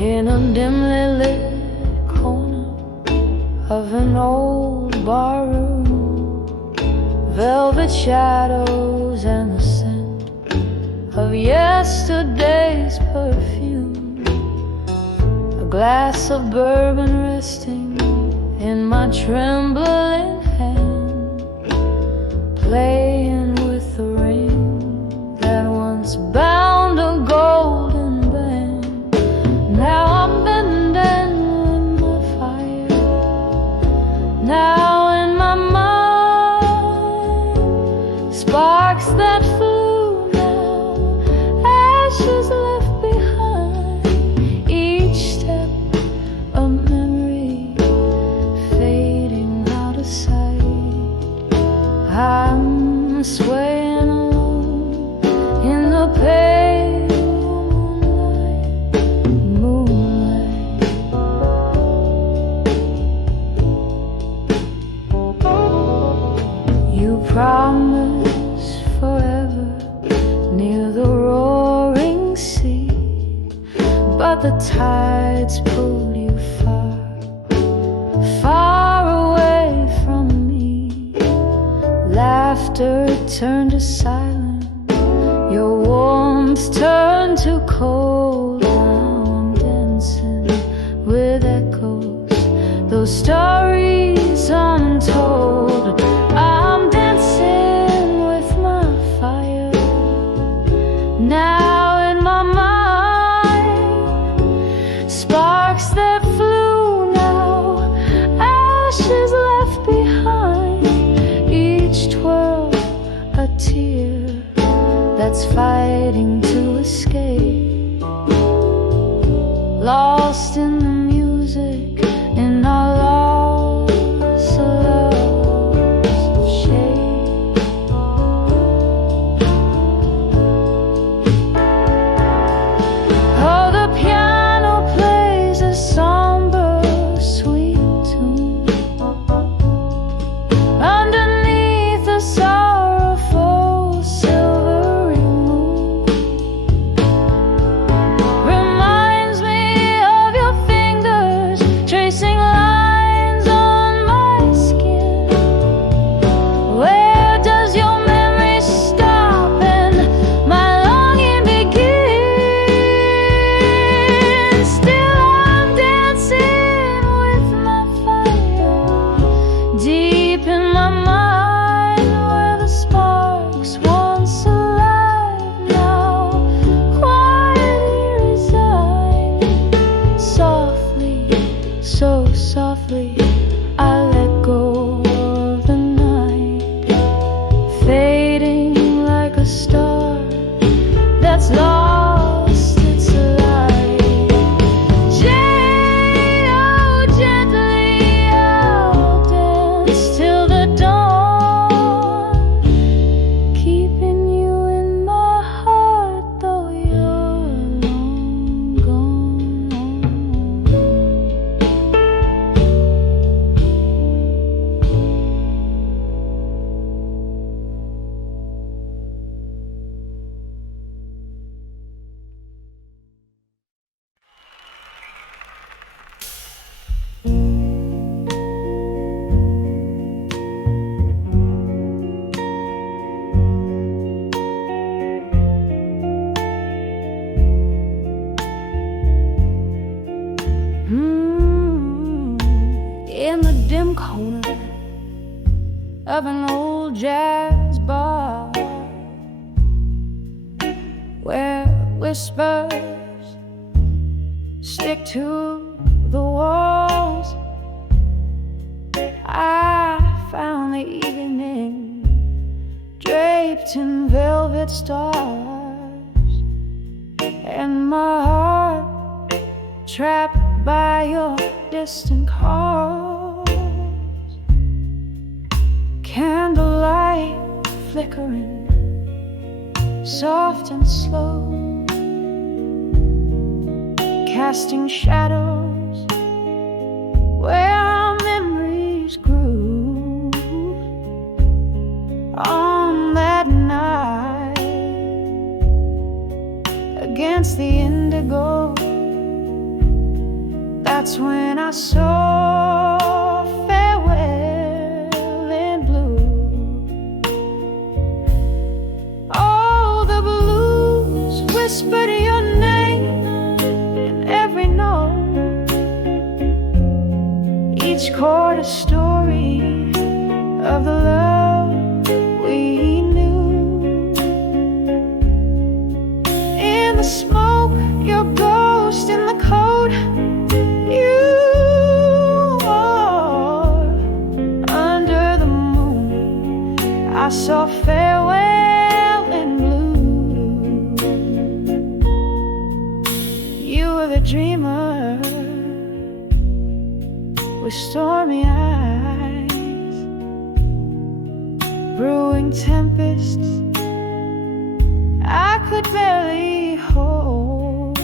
in a dimly lit corner of an old barroom, velvet shadows and the scent of yesterday's perfume, a glass of bourbon resting in my trembling hand, playing with the ring that once bound a golden band. Now I'm bending in my fire, now in my mind, sparks that flew, now ashes left behind, each step a memory fading out of sight. I'm swaying alone in the pale moonlight. You promised forever near the roaring sea, but the tides pulled you far, far away from me. Laughter turned to silence, your warmth turned to cold. Now I'm dancing with echoes, those stories untold. I'm dancing with my fire, now in my mind, sparks that flew, now ashes left behind, each twirl a tear that's fighting to escape, lost in the music, in our lost love's shape. Oh, the piano plays a somber, sweet tune underneath the sorrowful silvery moon. Reminds me of your fingers tracing lines on my skin. Where does your memory stop and my longing begin? Still I'm dancing with my fire, deep in my mind, where the sparks once alive now quietly reside. Softly, so softly, I let go of the night, fading like a star that's lost its light. Oh, gently I'll dance till the dawn, keeping you in my heart though you're long gone. In the dim corner of an old jazz bar, where whispers stick to the walls, I found the evening draped in velvet stars, and my heart trapped by your distant calls. Candlelight flickering, soft and slow, casting shadows where our memories grew. On that night, against the indigo I saw farewell in blue. Oh, the blues whispered your name in every note, each chord a story of the love we knew. In the smoke, your ghost in the cold you wore. Under the moon, I saw farewell in blue. You were the dreamer with stormy eyes, brewing tempests I could barely hold.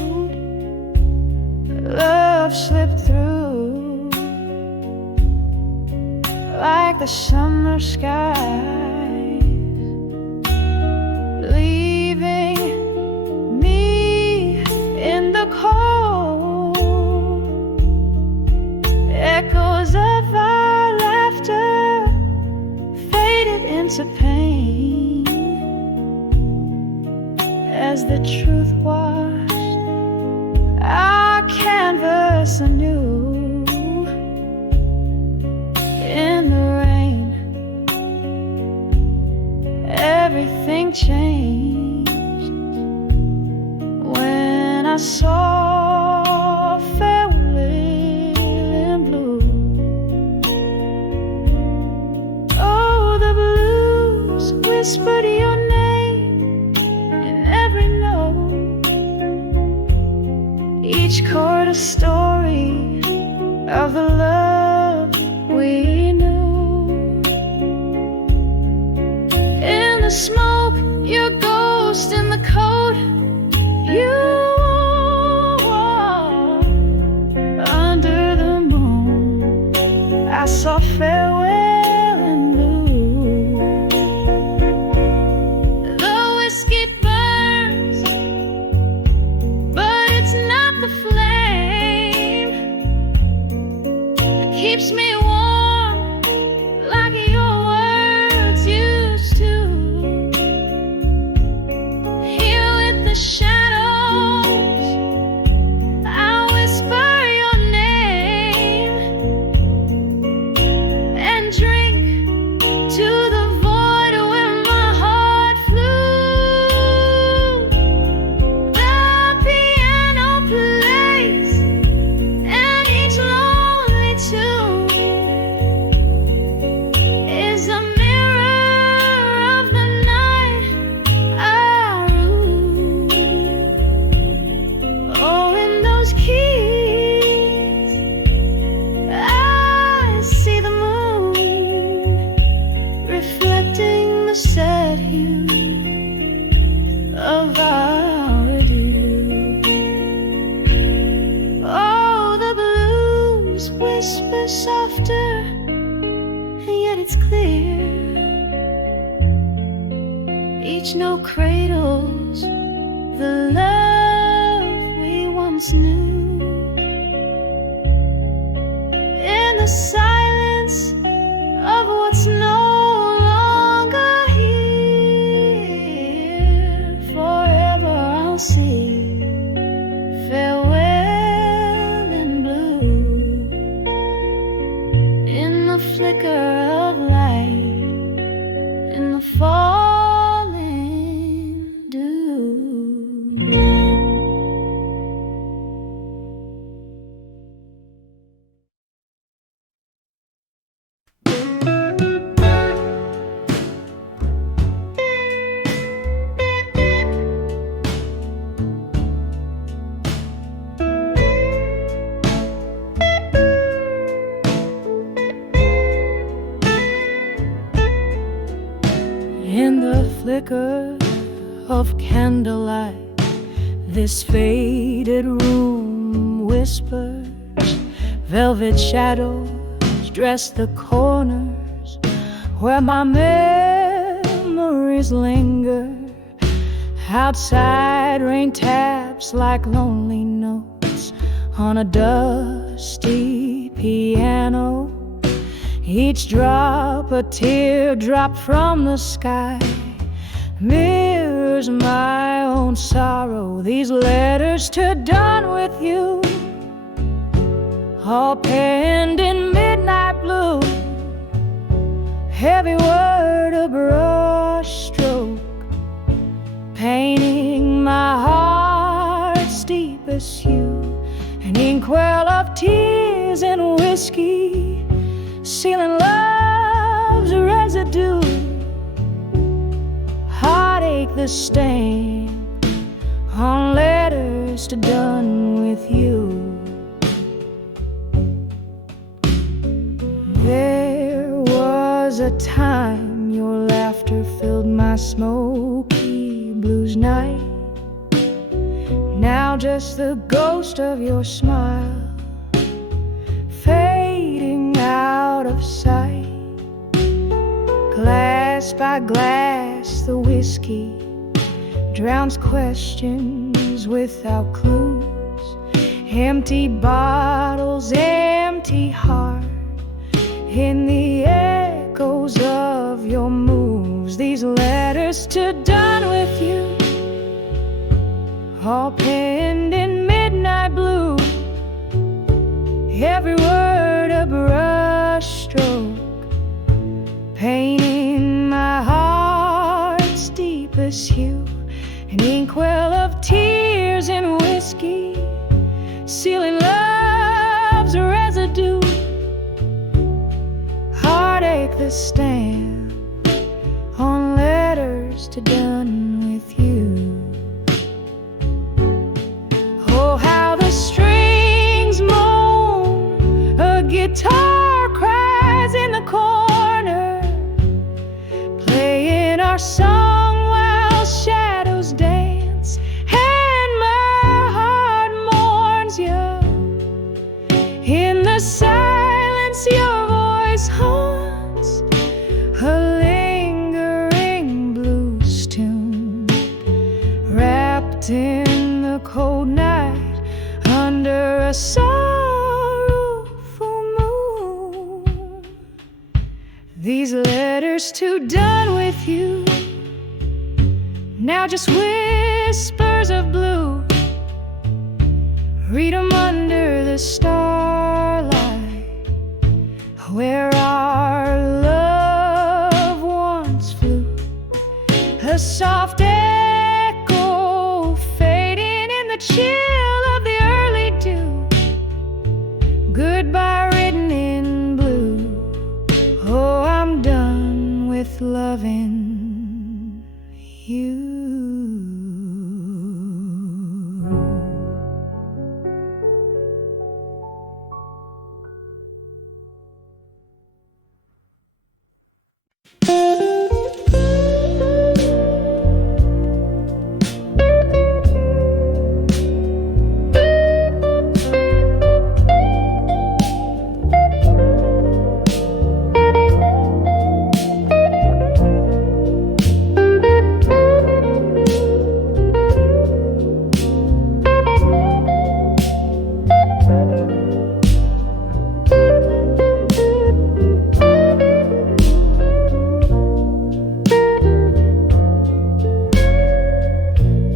Love slipped through like the summer skies, leaving me in the cold. Echoes of our laughter faded into pain as the truth washed our canvas anew. In the rain, everything changed when I saw farewell in blue. Oh, the blues whispered your name in every note, each chord a story of the love we knew. In the smoke, your ghost in the coat you wore. Under the moon, I saw farewell in blue. The whiskey burns, but it's not the flame that keeps me warm like your words used to. Here with the shadows, I whisper your name and drink to the void where my heart flew. The piano plays and each lonely tune is a mirror of the night I rue. Oh, in those keys I see the moon reflecting the sad hue of our adieu. Oh, the blues whisper softer, yet it's clear. Each note cradles the love we once knew. In the silence of what's no longer here, forever I'll see farewell in blue. In the flicker of light, in the falling dew. In the flicker of candlelight, this faded room whispers. Velvet shadows dress the corners where my memories linger. Outside, rain taps like lonely notes on a dusty piano, each drop a teardrop from the sky, mirrors my own sorrow. These letters to done with you, all penned in midnight blue, heavy word a brush stroke, painting my heart's deepest hue, an inkwell of tears and whiskey, sealing love's residue, heartache the stain on letters to done with you. There was a time your laughter filled my smoky blues night. Now just the ghost of your smile, fading out of sight. Glass by glass the whiskey drowns questions without clues. Empty bottles, empty heart, in the echoes of your moves. These letters to done with you, all penned in midnight blue, every word a brush stroke, painting my heart's deepest hue, an inkwell of tears and whiskey, sealing love's residue, heartache the stamp on letters to done with you. Oh, how the strings moan, a guitar cries in the corner, playing our song while shadows dance, and my heart mourns you. In the silence your voice haunts, a lingering blues tune, wrapped in the cold night under a sorrowful moon. These letters to done with you, now just whispers of blue, read 'em under the starlight, where our love once flew, a soft echo fading in the chill of the early dew, goodbye written in blue. Oh, I'm done with loving you.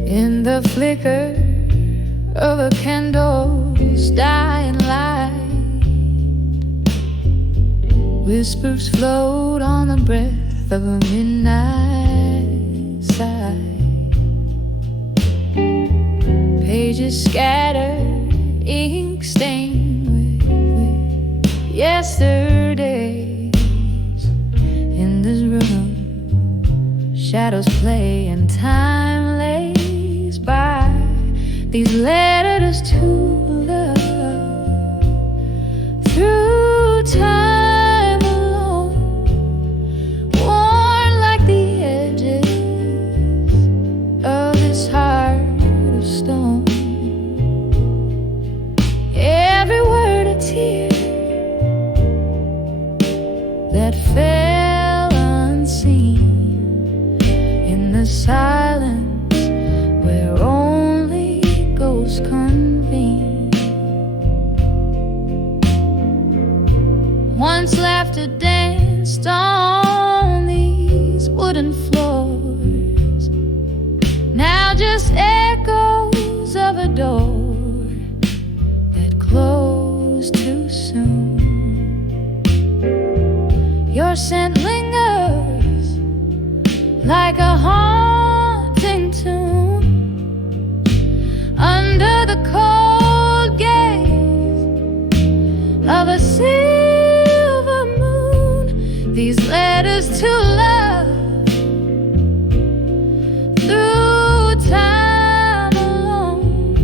In the flicker of a candle's dying light, whispers float on the breath of a midnight sigh. Pages scattered, ink stained with yesterdays. In this room, shadows play and time lays by. These letters to love through time alone, worn like the edges of this heart of stone. Every word a tear that fell unseen in the silence laughter danced on these wooden floors. Now just echoes of a door that closed too soon. Your scent lingers like a haunting tune under the cold gaze of a silver moon. These letters to love through time alone,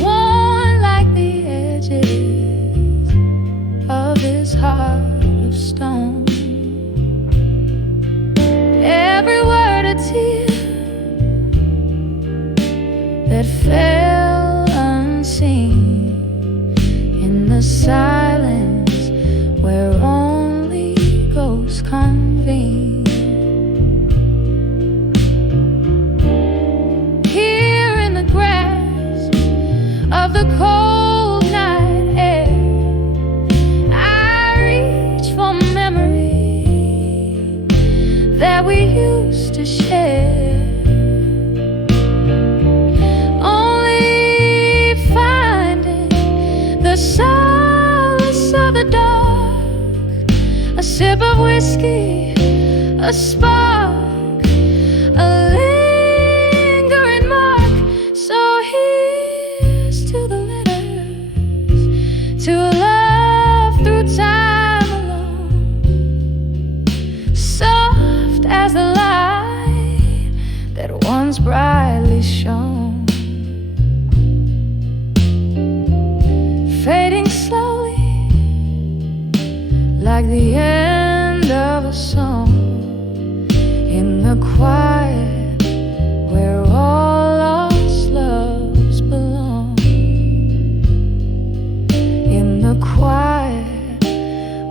worn like the edges of his heart of stone. Every word a tear that fell unseen in the silence where only ghosts convene. Here in the grasp of the cold night air, I reach for memory that we used to share. The solace of the dark, a sip of whiskey, a spark, a lingering mark. So here's to the letters, to a love through time alone, soft as the light that once brightly shone, fading slowly like the end of a song in the quiet where all lost loves belong. In the quiet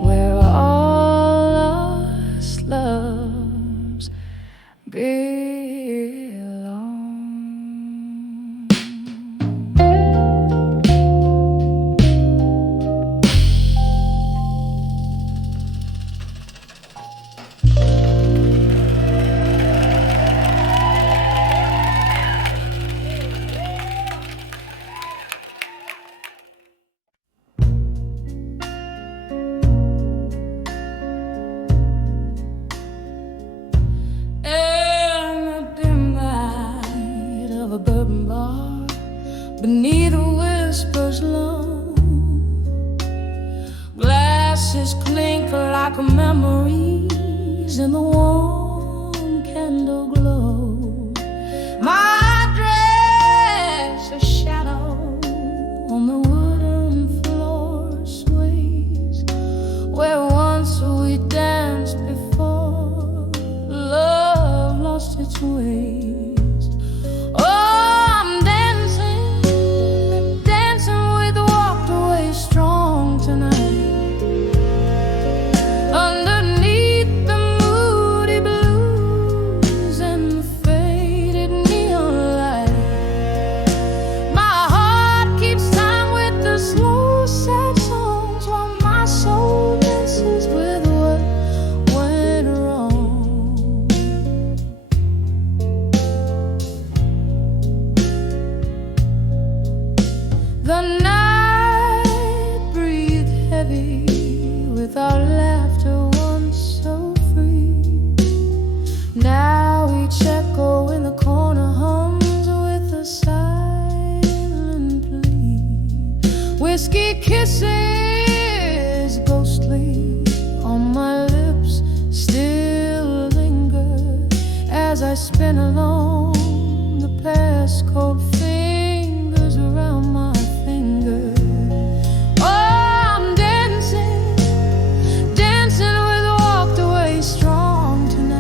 where all lost loves belong. Beneath the whispers low, glasses clink like memories in the warm candle glow. My dress, a shadow on the wooden floor sways, where once we danced before love lost its ways. The night breathed heavy with our laughter once so free. Now each echo in the corner hums with a silent plea. Whiskey kisses ghostly on my lips still linger as I spin along the past cold fingers around my finger. Oh, I'm dancing, dancing with walked away strong tonight.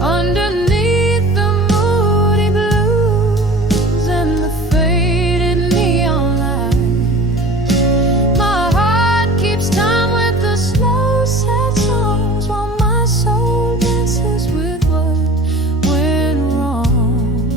Underneath the moody blues and the faded neon light, my heart keeps time with the slow sad songs while my soul dances with what went wrong.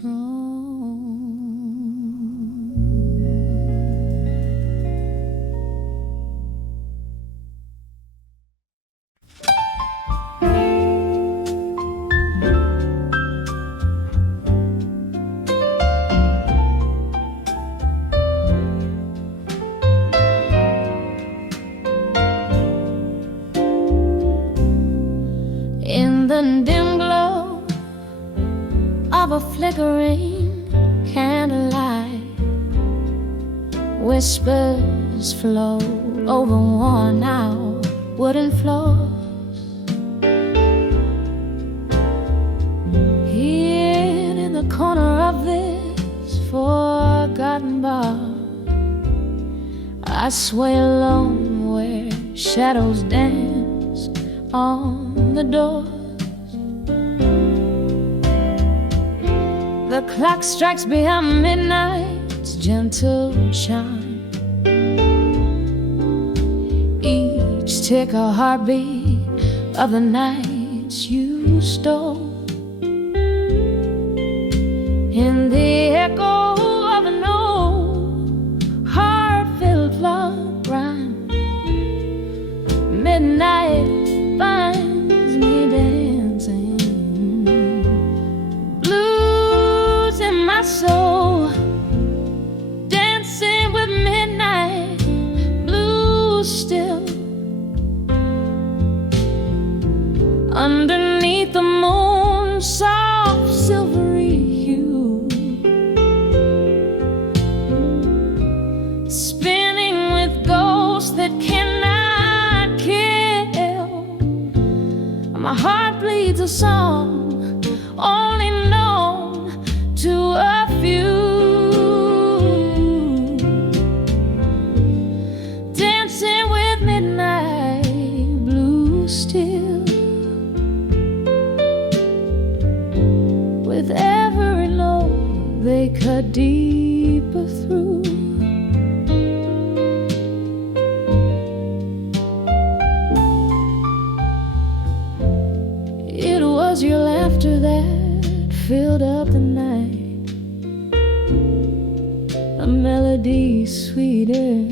strong. In the dim glow of a flickering candlelight, whispers flow over worn out wooden floors. Here in the corner of this forgotten bar, I sway alone where shadows dance on the doors. The clock strikes beyond midnight's gentle chime, each tick a heartbeat of the nights you stole. In the echo of an old heartfelt love rhyme, midnight finds me dancing, blues in my soul, dancing with midnight, blues still. Underneath the moon's soft silvery hue, spinning with ghosts that cannot kill. My heart bleeds a song only known to a few, dancing with midnight, blue still. With every note they cut deeper through. It was your laughter that filled up the night, a melody sweeter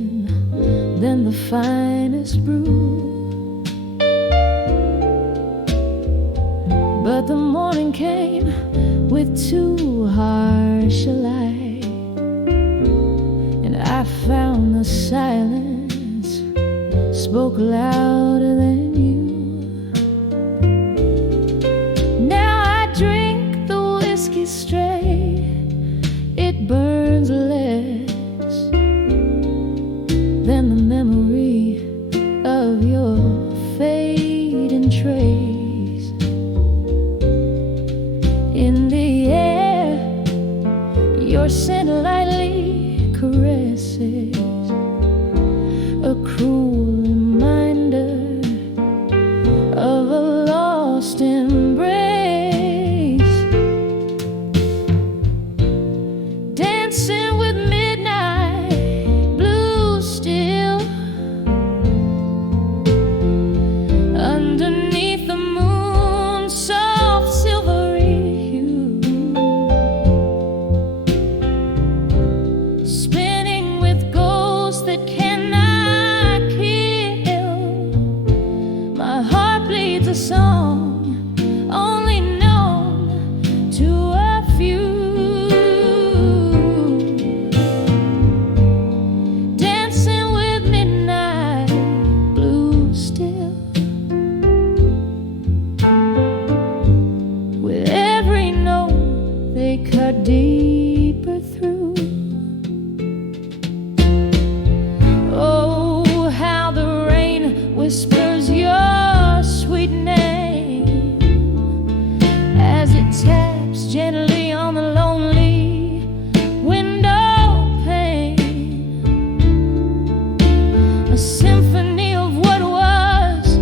than the finest brew. But the morning came with too harsh a light, and I found the silence spoke louder than you. Now I drink the whiskey straight, it burns less than the memory of your fading trace. In the air, your scent lightly caresses, a cruel reminder of a lost embrace. Dancing with midnight, blue still, underneath the moon's soft silvery hue, spinning with ghosts that cannot kill. My heart bleeds a song only known to a few, dancing with midnight, blue still. With every note they cut deeper through. Oh, how the rain whispers your sweet name as it taps gently on the lonely window pane. A symphony of what was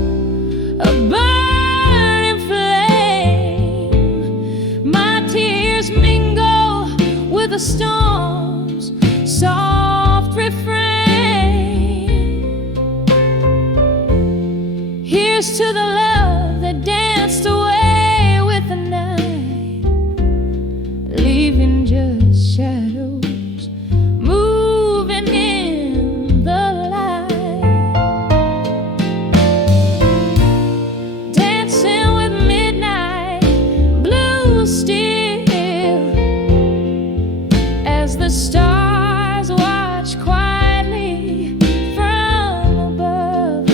a burning flame. My tears mingle with the storm's soft refrain. Here's to the love that danced away with the night, leaving fading, just shadows moving in the light, dancing with midnight, blue still, as the stars watch quietly from above.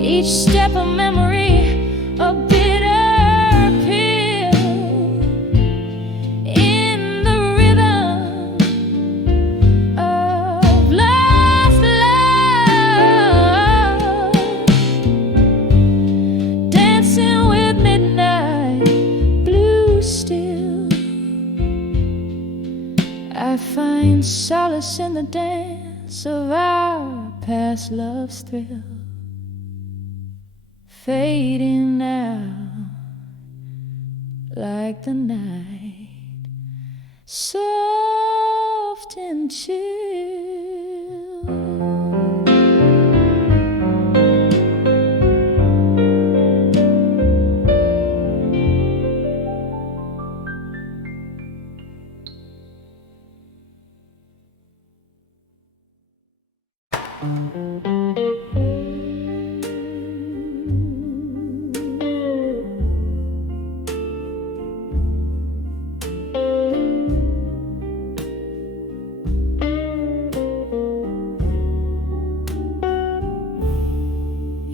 Each step a memory, a bitter pill in the rhythm of lost love, dancing with midnight, blue still. I find solace in the dance of our past love's thrill, fading now like the night, soft and chill.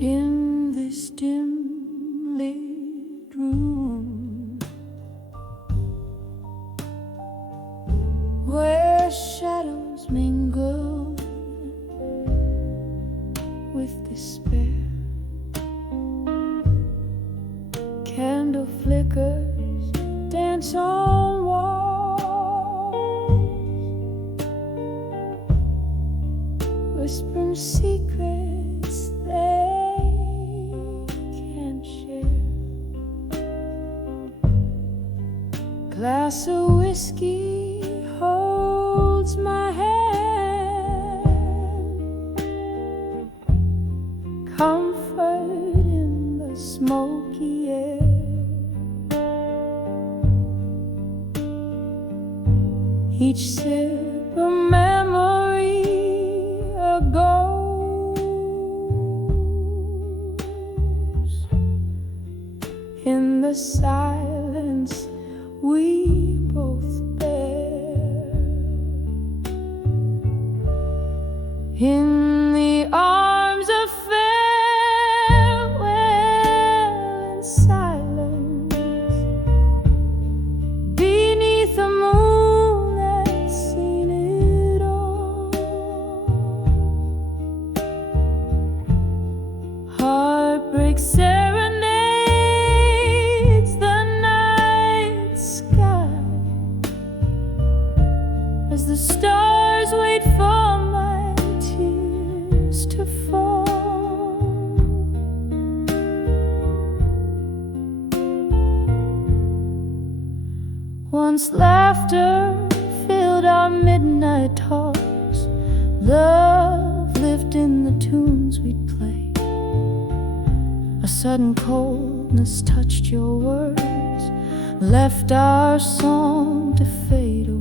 In this dim lit room, where shadows mingle with despair, candle flickers dance on walls, whispering secrets they can't share. Glass of whiskey holds my hand, comfort in the smoky air. Each sip a memory, a ghost. In the silence we both bear, in the arms of farewell and silence, beneath the moon that's seen it all. Heartbreak serenades the night sky, as the stars wait for my tears to fall. Once laughter filled our midnight talks, love lived in the tunes we'd play. A sudden coldness touched your words, left our song to fade away.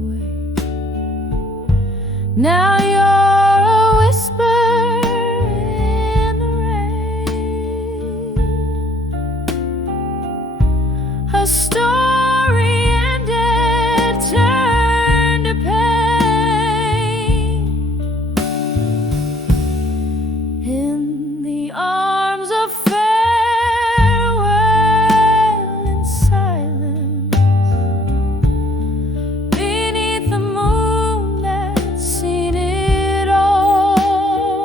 Now you're a whisper in the rain, a story ended, turned to pain. In the arms of farewell and silence, beneath the moon that's seen it all.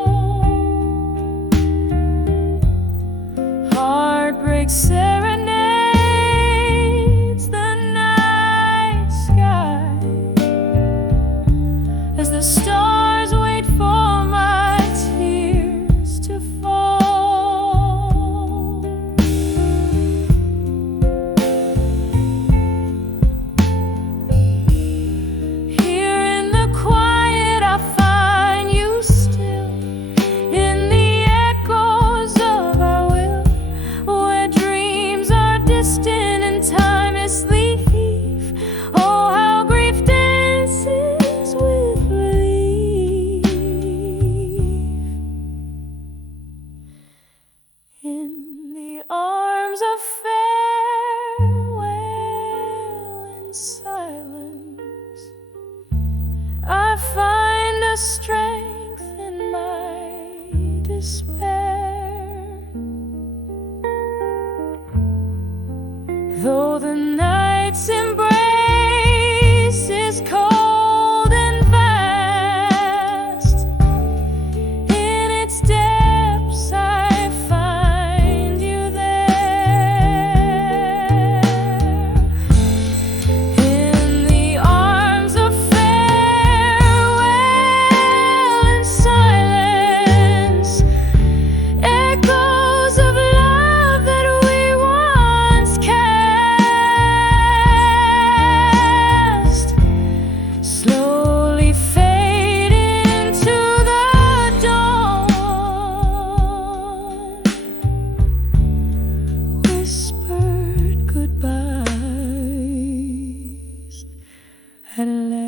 silence. I find a strength in my despair. Though the night's embrace is cold and vast, in its depths I find you there. In the arms of farewell and silence, echoes of love that we once cast slowly fade into the dawn. Whispered goodbyes at last.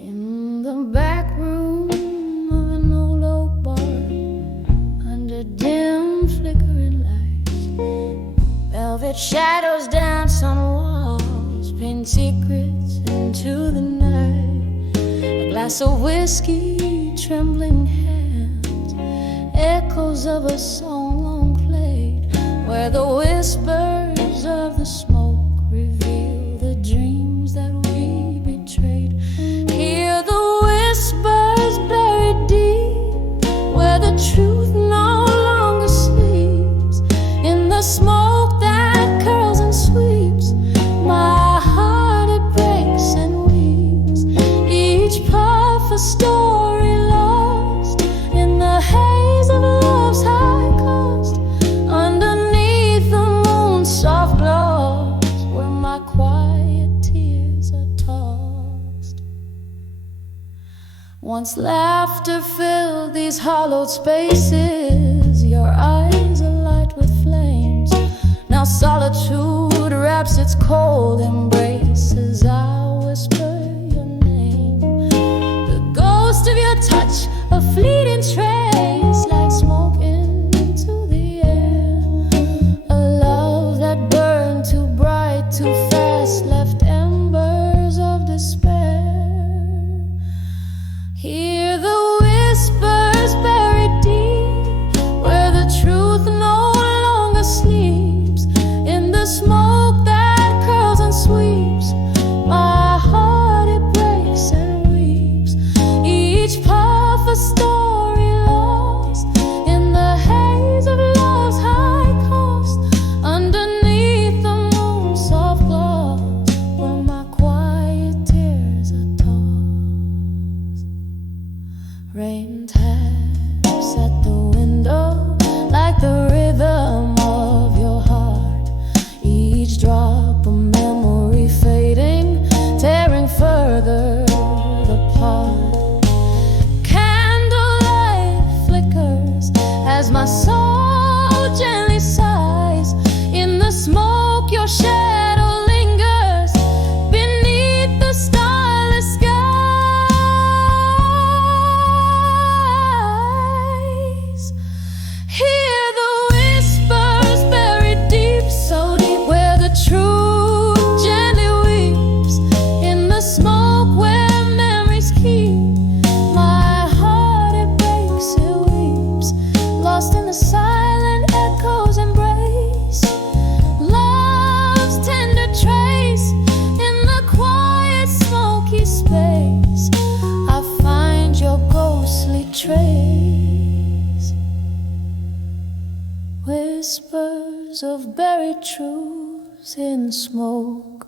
In the back room of an old oak barn, under dim flickering lights, velvet shadows dance on walls, pin secrets into the night. A glass of whiskey, trembling hands, echoes of a song long played, where the whispers of the smoke reveal the dreams that we betrayed. Hear the whispers buried deep, where the truth no longer sleeps. In the smoke that curls and sweeps, my heart it breaks and weeps. Each puff a story lost in the haze of love's high coast. Underneath the moon's soft glows, where my quiet tears are tossed. Once laughter filled these hollowed spaces, your eyes alight with flames. Now solitude wraps its cold embrace as I whisper your name. The ghost of your touch, a fleeting trace, like smoke into the air. A love that burned too bright, too fast, left embers of despair. Hear the whispers buried deep, where the truth no longer sleeps. In the smoke that curls and sweeps, my heart it breaks and weeps. Each puff a story lost in the haze of love's high coast. Underneath the moon's soft glow, where my quiet tears are tossed. Rain taps at the window like the rhythm of your heart. Each drop a memory fading, tearing further apart. Candlelight flickers as my soul gently sighs. In the smoke your shadow lingers beneath the starless skies. Hear the whispers buried deep, so deep, where the truth gently weeps. In the smoke where memories keep, my heart it breaks, it weeps. Lost in the silent echoes embrace, love's tender trace. In the quiet smoky space, I find your ghostly trace. Whispers of buried truths in smoke,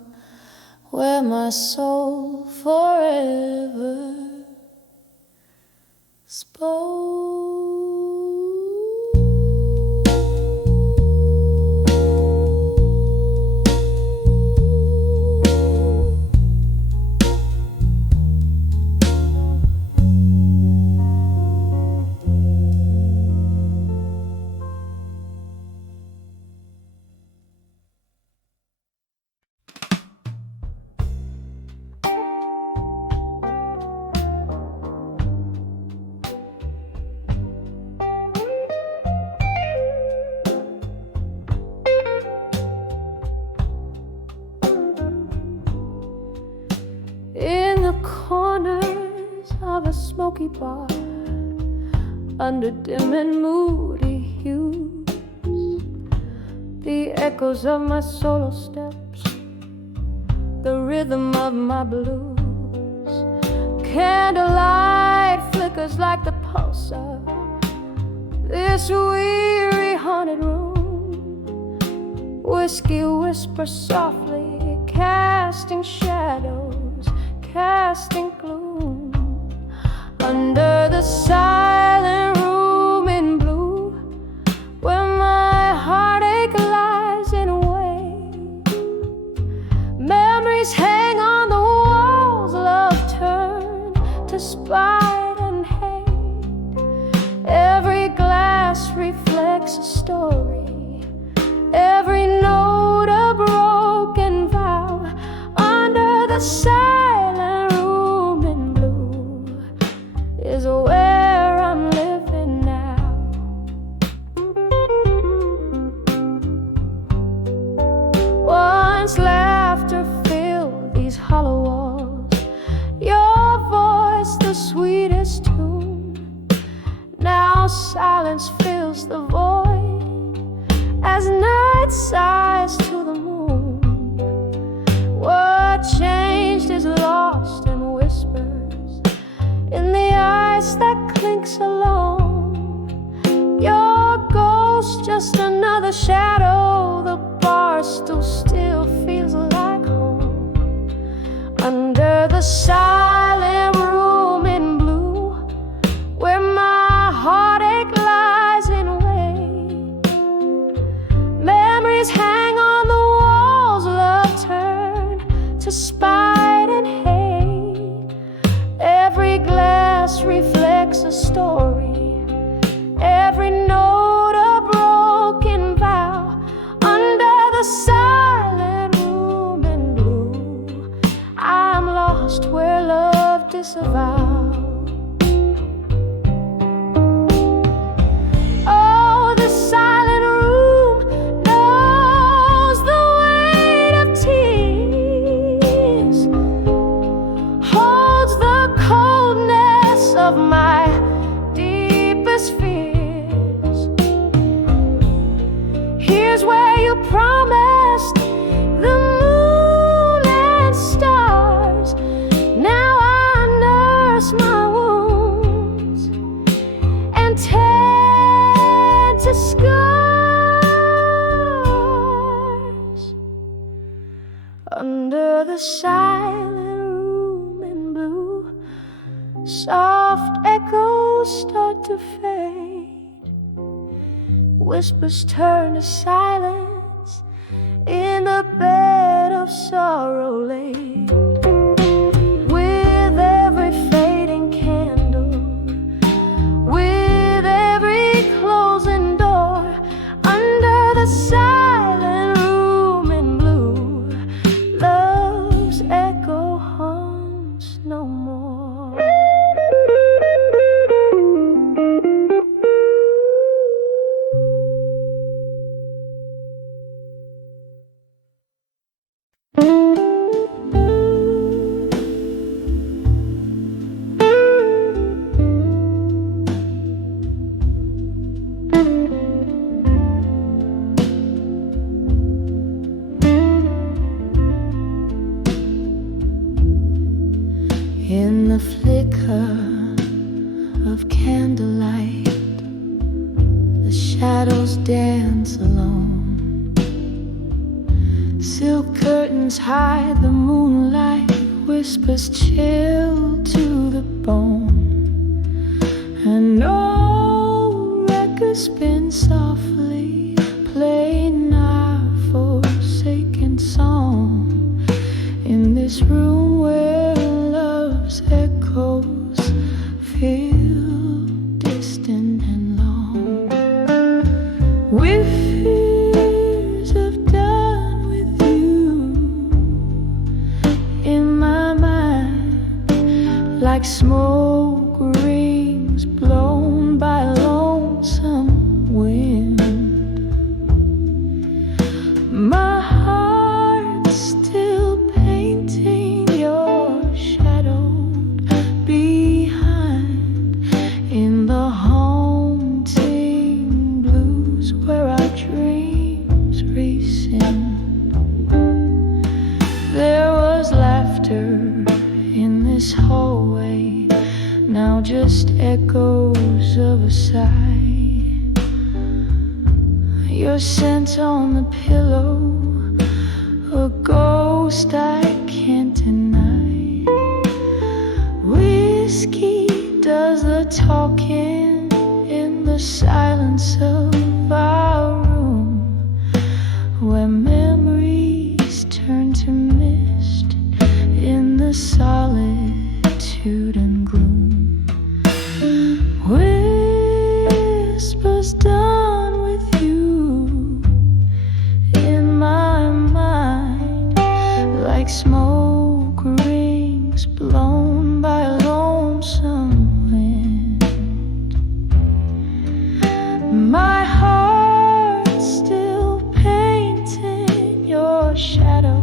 where my soul forever spoke. corners of a smoky bar, under dim and moody hues, the echoes of my solo steps, the rhythm of my blues. Candlelight flickers like the pulse of this weary haunted room. Whiskey whispers softly, casting shadows, casting gloom. Under the silent room in blue, where my heartache lies in wait, memories hang on the walls, love turned to spite and hate. Every glass reflects a story, every note a broken vow. Under the silent room in blue is where I'm living now. Once laughter filled these hollow walls, your voice the sweetest tune. Now silence fills the void as night sighs to the moon. What changed is lost in whispers, in the ice that clinks alone. Your ghost just another shadow, the bar stool still feels like home. Under the silent room in blue, where my heartache lies in wait, memories hang on the walls, love turned to spite and hate. Every glass reflects a story, every note a broken vow. Under the silent room in blue, I'm lost where love disavowed. Oh, the silent room knows the weight of tears, holds the coldness of my deepest fears. Here's where you promised the moon and stars. Now I nurse my wounds and tend to scars. Under the silent room in blue, soft echoes start to fade, whispers turn to silence in the bed of sorrow laid. With every fading candle, with every closing door, under the silent room in blue, love's echo haunts no more. In the flicker of candlelight, the shadows dance alone. Silk curtains hide the moonlight, whispers chill to the bone. And no record spins softly, playing our forsaken song. In this room where love's echoes feel distant and long, with fears of done with you in my mind, like smoke rings blown by lonesome wind. My heart still painting your shadow now just echoes of a sigh. Your scent on the pillow, a ghost I can't deny. Whiskey does the talking in the silence of our room, where memories turn to mist in the solitude and gloom. Whispers done with you in my mind, like smoke rings blown by a lonesome wind. My heart still painting your shadow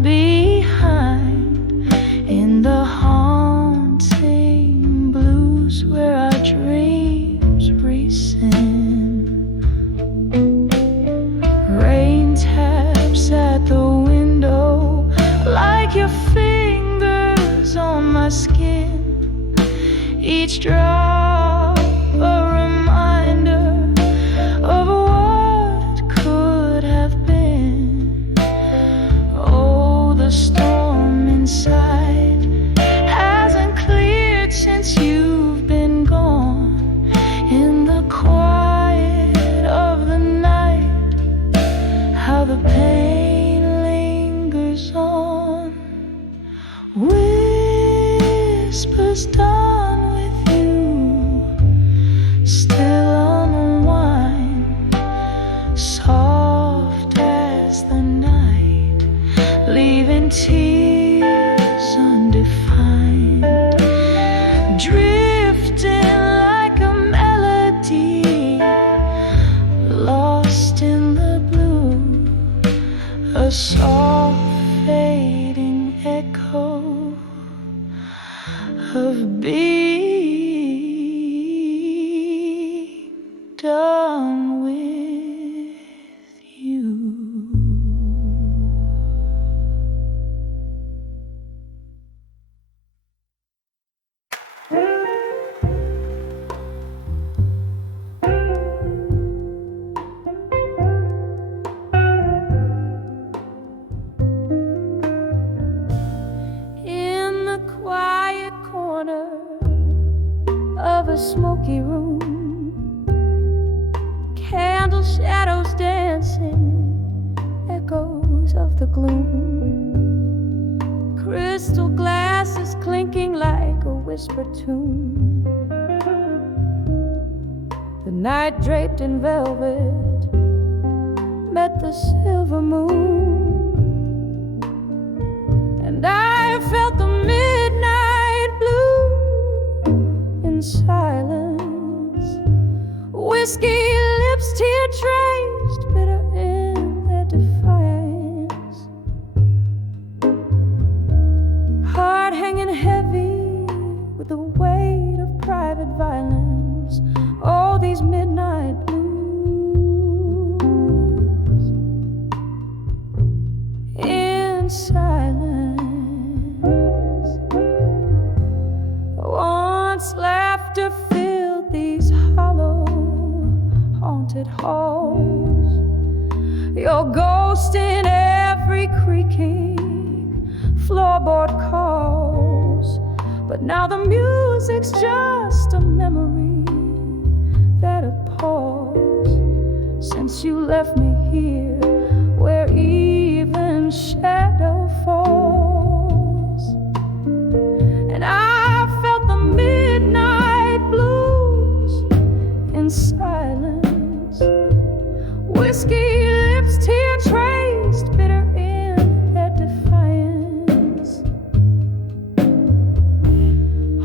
behind, in the haunting blues where our dreams rescind. Rain taps at the window like your fingers on my skin, each drop a reminder of what could have been. Oh, the storm inside hasn't cleared since you've been gone. In the quiet of the night, how the pain lingers on. Whispers done with you still unwind, soft as the night, leaving tears undefined, drifting like a melody, lost in the blue, a soft fading echo of being done with you. In the quiet corner of a smoky room, candle shadows dancing, echoes of the gloom, crystal glasses clinking like a whispered tune. The night draped in velvet met the silver moon, and I felt the midnight blue in silence. Whiskey lips tear traced, bitter in their defiance. Heart hanging heavy with the weight of private violence. Oh, these midnight blues in silence. Once laughter filled these hollow, haunted halls. Your ghost in every creaking floorboard calls. But now the music's just a memory that appalls. Since you left me here, where even shadow falls, and I felt the midnight blues in silence. Whiskey lips tear traced, bitter in their defiance.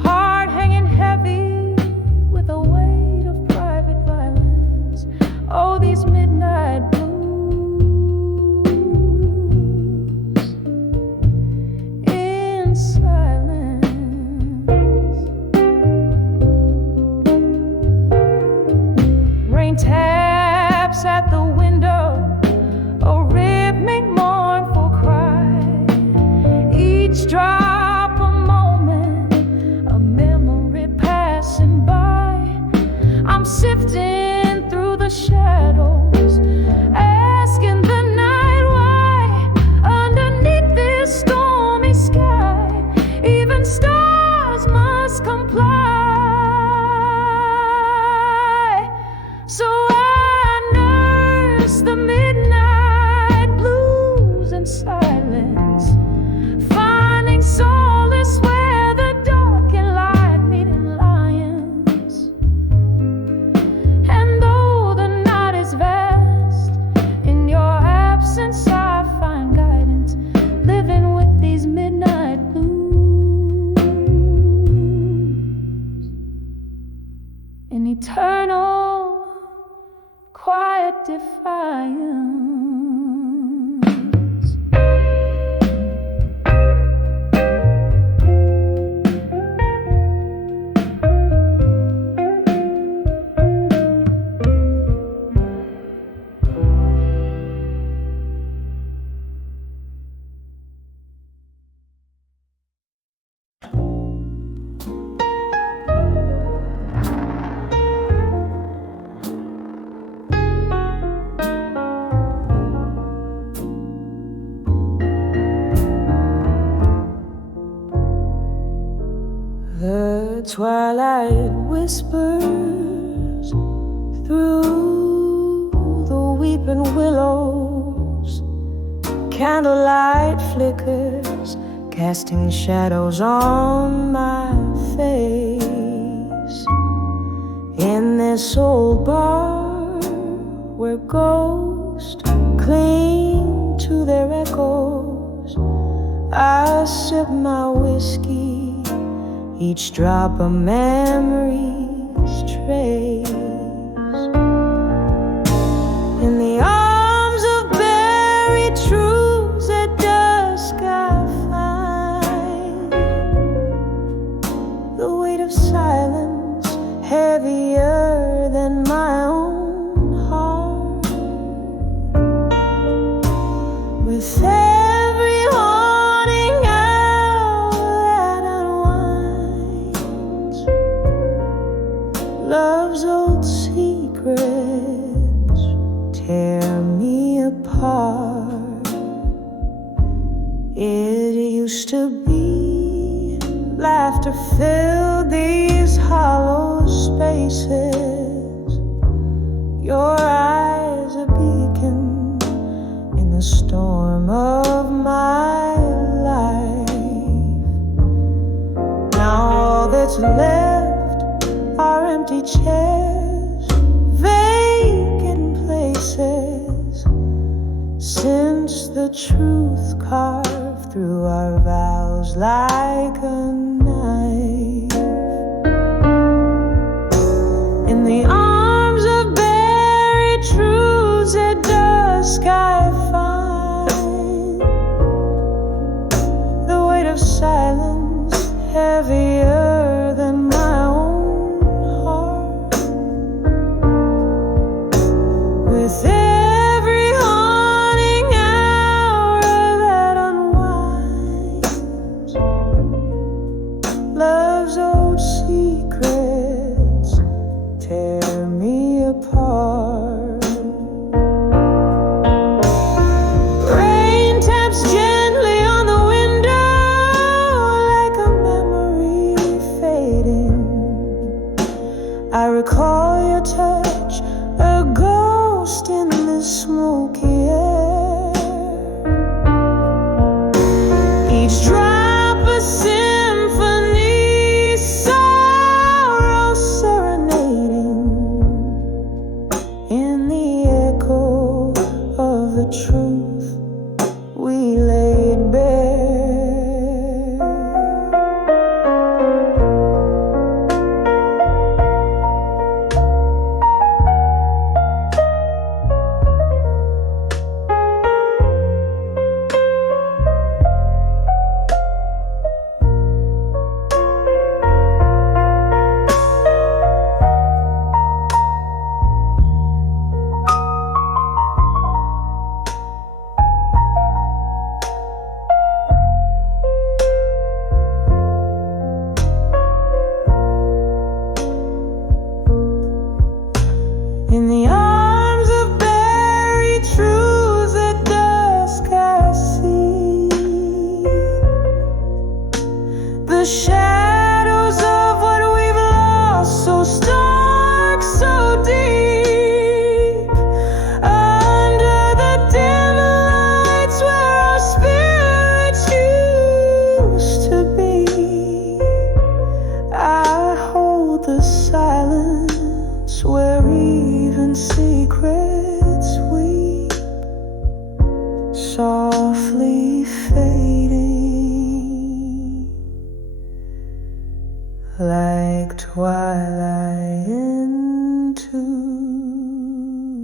Heart hanging heavy with the weight of private violence. Oh, these midnight blues defiance. The twilight whispers through the weeping willows. Candlelight flickers, casting shadows on my face. In this old bar where ghosts cling to their echoes, I sip my whiskey, each drop a memory's trace. In the arms of buried truths at dusk I find the weight of silence heavier than my own heart. With every haunting love's old secrets tear me apart. It used to be laughter filled these hollow spaces. Your eyes a beacon in the storm of my life. Now all that's left are empty chairs, vacant places, since the truth carved through our vows like a knife. In the arms of buried truths at dusk I find the weight of silence heavier than my own. With every haunting hour that unwinds, love's old secrets tear me apart. Rain taps gently on the window like a memory fading. I recall your touch, a ghost in the smoky air. Each drop a symphony, sorrow serenading in the echo of the truth we laid bare. In the arms of buried truths at dusk I see the shadows of what we've lost, so stark, so deep. Under the dim lights where our spirits used to be, I hold the silence where even secrets weep, softly fading like twilight into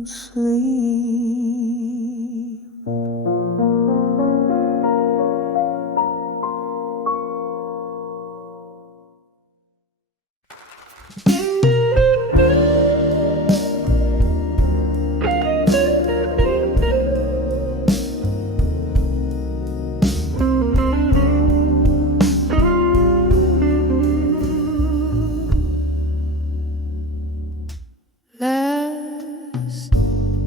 sleep. Last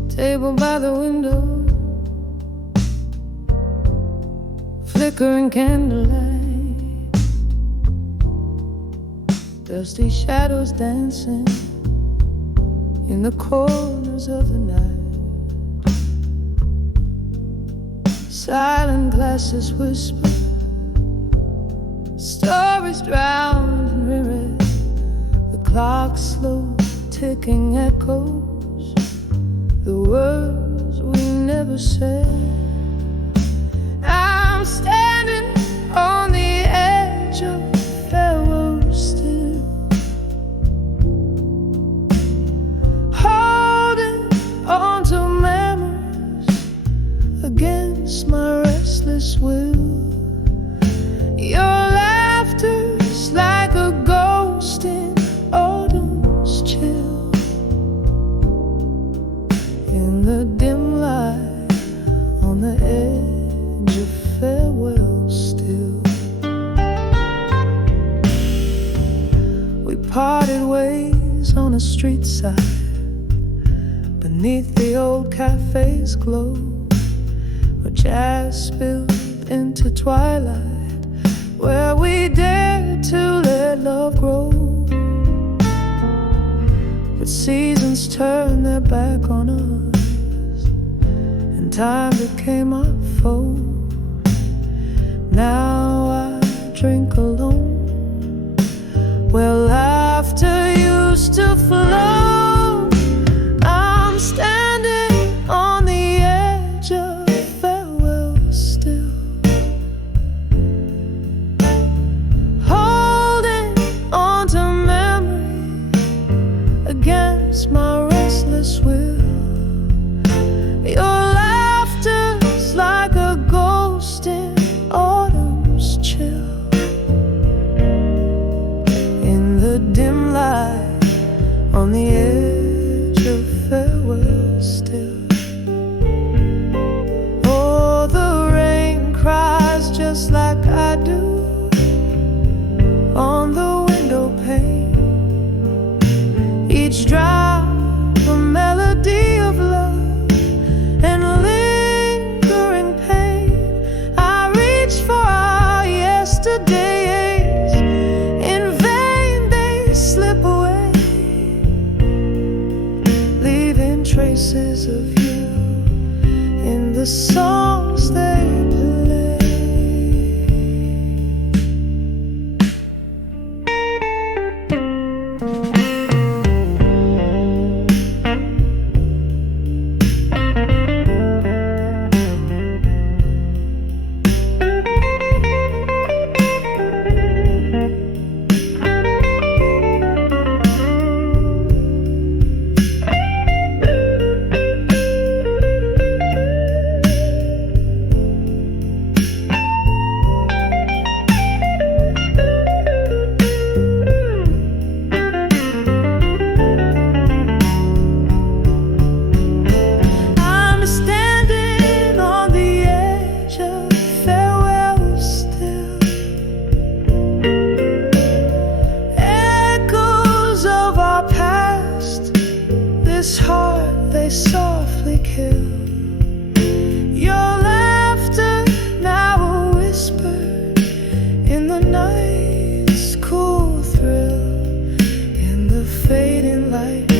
table by the window, flickering candlelight, dusty shadows dancing in the corners of the night. Silent glasses whisper, stories drowned in mirrors. The clock's slow ticking echoes the words we never said. I'm standing on the edge of farewell still, holding on to memories against my restless will. Your laughter's like a ghost in autumn's chill, in the dim light on the edge of farewell still. We parted ways on a street side, beneath the old cafe's glow, where jazz spilled into twilight, where we dared to let love grow. But seasons turned their back on us, and time became our foe. Now I drink alone, where laughter used to flow. I'm standing on the edge of farewell still, holding on to memory against my restless will. Your laughter's like a ghost in autumn's chill, in the dim light on the edge of farewell still. Oh, the rain cries just like I do on the window pane, each drop a melody of love and lingering pain. I reach for our yesterdays, in vain they slip away, leaving traces of you in the songs they play. Softly kill. Your laughter now a whisper in the night's cool thrill, in the fading light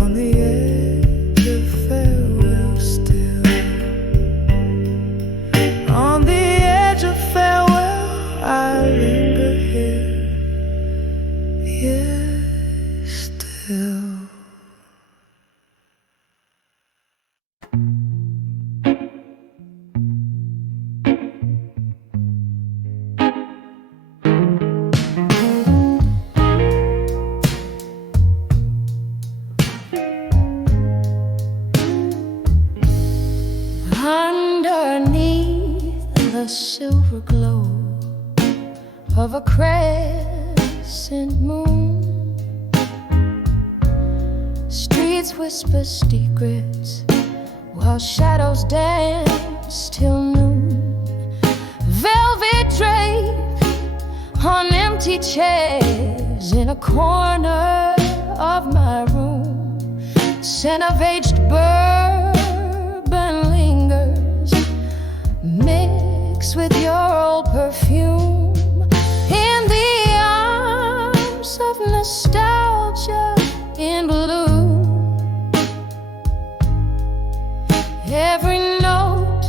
on the edge of farewell still, on the edge of farewell I linger here, yes, still. Underneath the silver glow of a crescent moon, Days whisper secrets while shadows dance till noon. Velvet drape on empty chairs in a corner of my room. Scent of aged bourbon lingers, mixed with your old perfume. In the arms of nostalgia in blue, every note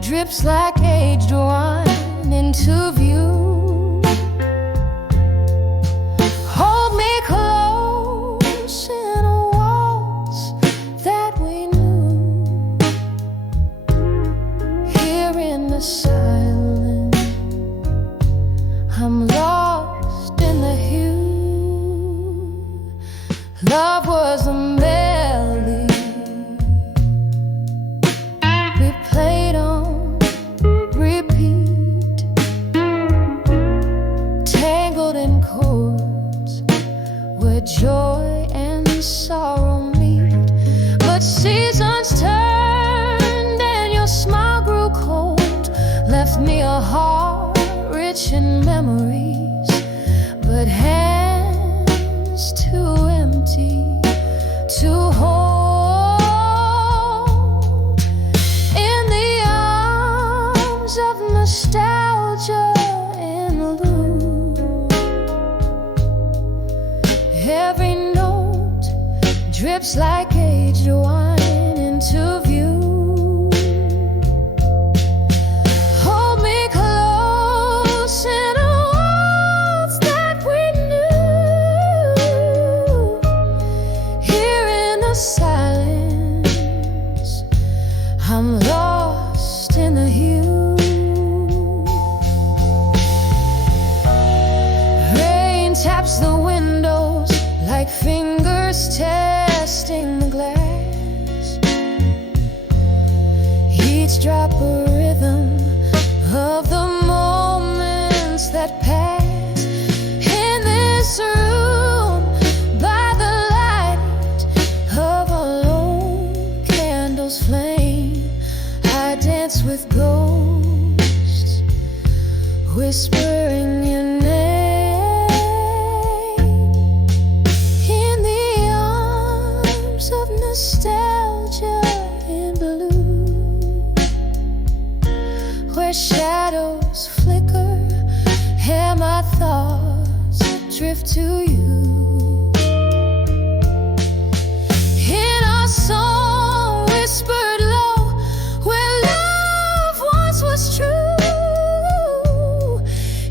drips like aged wine into view. Hold me close in a waltz that we knew. Here in the silence, I'm lost in the hue. Love was a melody we played on repeat, tangled in chords where joy and sorrow meet. But seasons turned and your smile grew cold, left me a heart rich in memories, but hands too empty to hold. In the arms of nostalgia in blue, every note drips like aged wine into view. Hold me close in a waltz that we knew. Here in the silence, I'm lost in the hue. Rain taps the windows like fingers testing the glass. Each drop a rhythm of the moments that pass. In this room, by the light of a lone candle's flame, I dance with ghosts, whispering your name. In the arms of nostalgia in blue, where shadows flicker and my thoughts drift to you. In our song whispered low, where love once was true.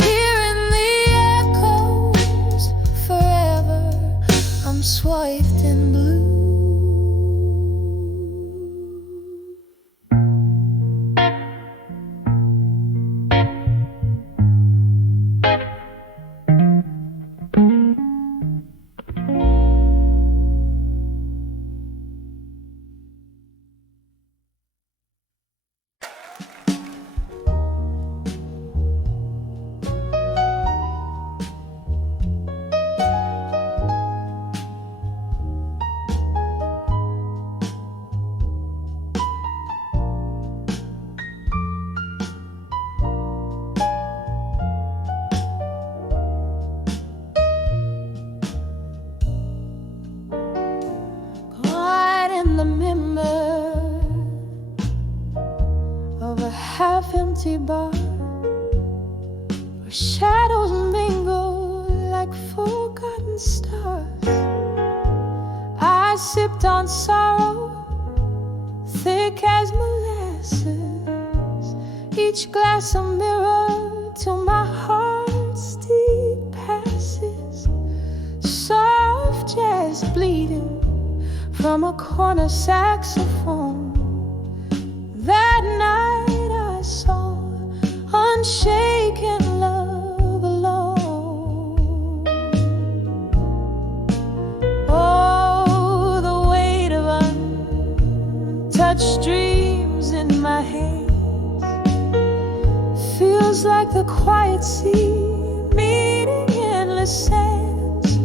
Here in the echoes forever, I'm swathed in blue. Caught in the memory of a half-empty bar, where shadows mingle like forgotten stars. I sipped on sorrow, thick as molasses, each glass a mirror to my heart's deep passes. Soft jazz bleeding from a corner saxophone. That night I saw unshaken love alone. Oh, the weight of untouched dreams in my hands feels like the quiet sea meeting endless sands.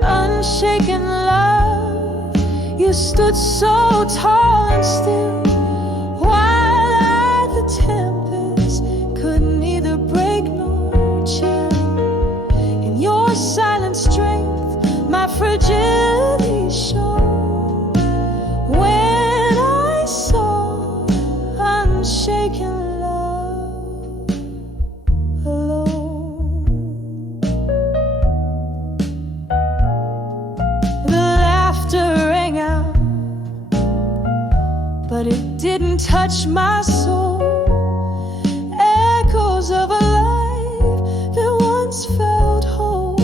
Unshaken love, you You stood so tall and still, while at the tempest could neither break nor chill. In your silent strength, my fragility shone. When I saw unshaken love alone, the laughter rang out, but it didn't touch my soul. Echoes of a life that once felt whole.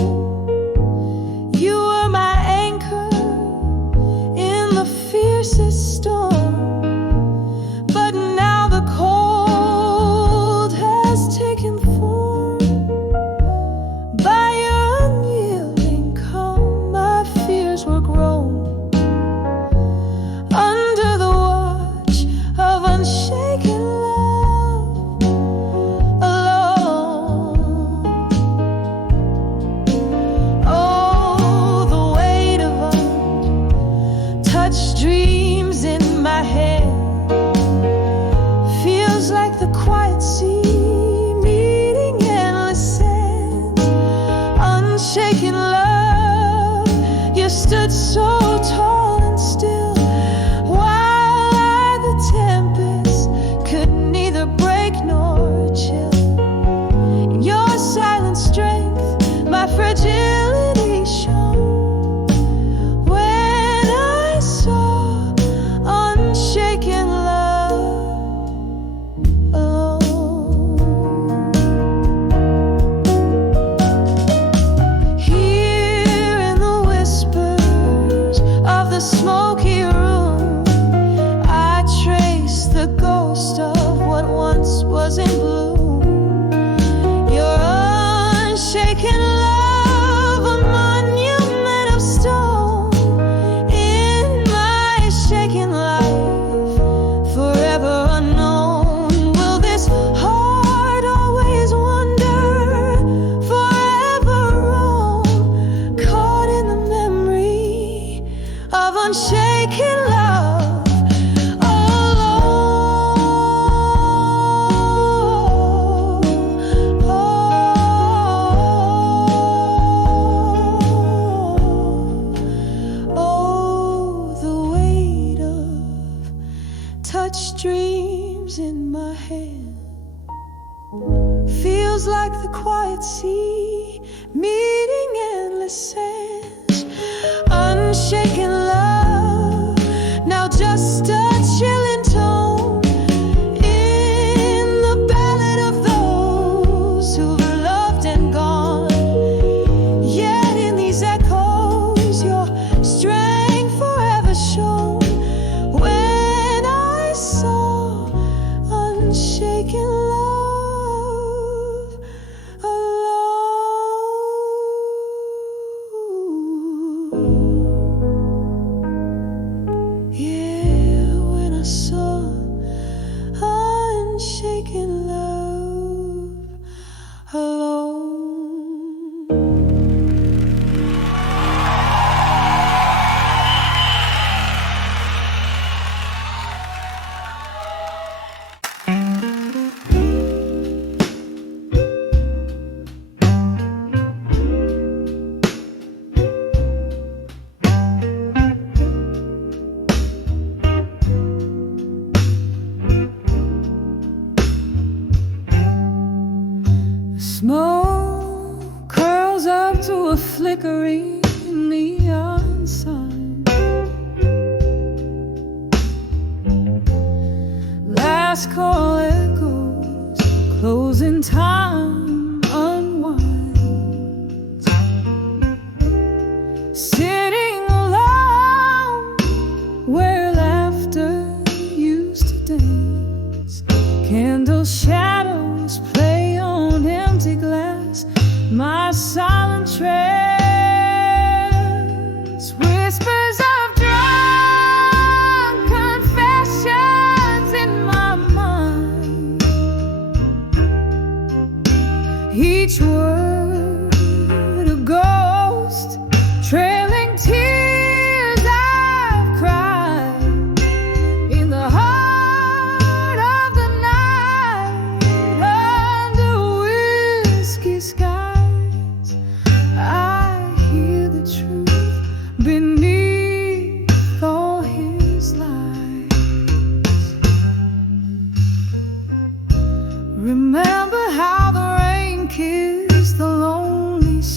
You were my anchor in the fiercest storm, but now the cold has taken form. By your unyielding calm, my fears were grown. Under the watch of unshaken love alone. Oh, the weight of untouched dreams in my head feels like the quiet sea meeting endless sands. Unshaken love, you stood so tall and still, while the tempest could neither break nor chill. In your silent strength, my fragility shone. When I saw unshaken love alone. Here in the whispers of the smoky room, I trace the ghost of what once was in bloom. Your unshaken love, a monument of stone in my shaken life, forever unknown. Will this heart always wander, forever roam, caught in the memory of unshaken love alone? Oh, the weight of touched dreams in my hand feels like the quiet sea meeting endless sands. Unshaken love, now just a chilling tone in the ballad of those who've loved and gone. Yet in these echoes, your strength forever shone. When I saw unshaken love alone. Yeah, when I saw unshaken love alone. Smoke curls up to a flickering neon sign. Last call echoes, closing time unwinds. Sitting alone where laughter used to dance. Candle shadows play on empty glass. My silent trance, whispers of drunk confessions in my mind.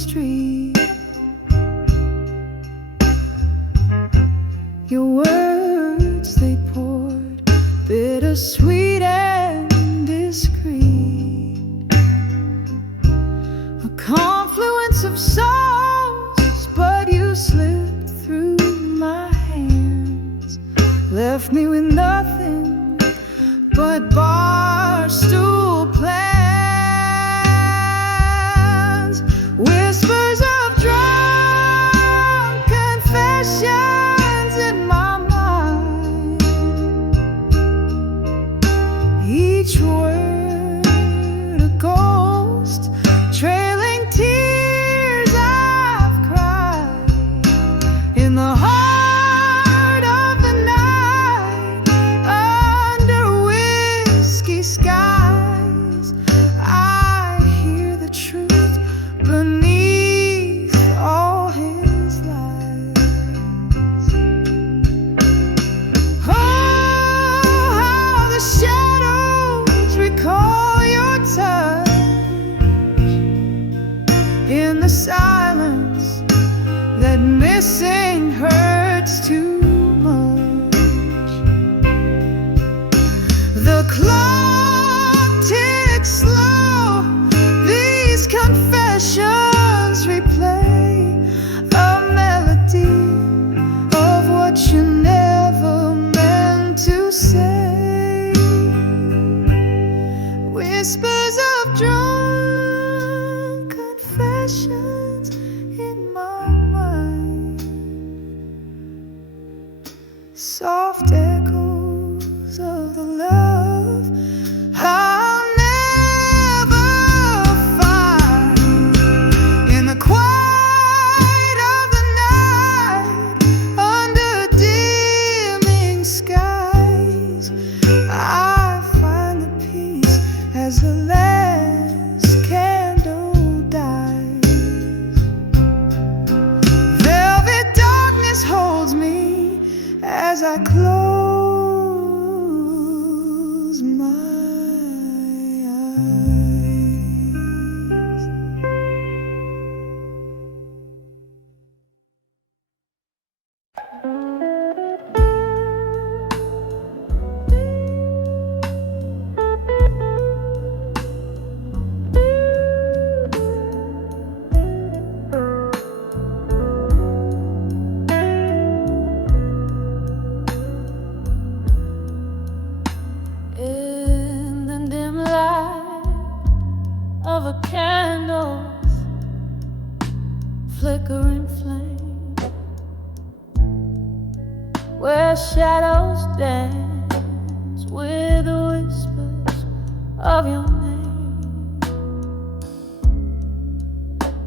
street. Your words, they poured, bittersweet and discreet. A confluence of songs, but you slipped through my hands, left me with nothing but barstool plans. Whispers of drunk confessions in my mind, each word a ghost, trailing tears I've cried in the heart of the night, under whiskey skies. I hear the truth beneath all his lies. Oh, how the shadows recall your touch in the silence. That missing hurts too much. The clock ticks slow, these confessions replay a melody of what you never meant to say. Whispers of drunk confessions in my mind, soft echoes of the love I'll never find. In the quiet of the night, under dimming skies, I find the peace as the last candle dies. Velvet darkness holds me as I close my eyes. In the dim light of a candle's flickering flame, where shadows dance with the whispers of your name.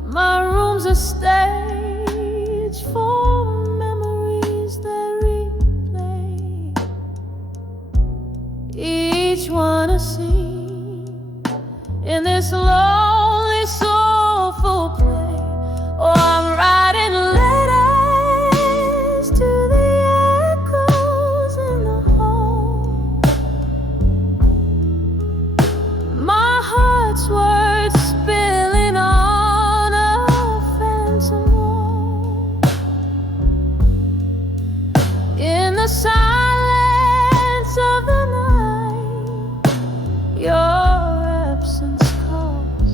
My room's a stage for memories that replay, each one a scene in this lonely, soulful play. Oh, I'm writing letters to the echoes in the hall. My heart's words spilling on a phantom wall. In the silence of the night, your absence calls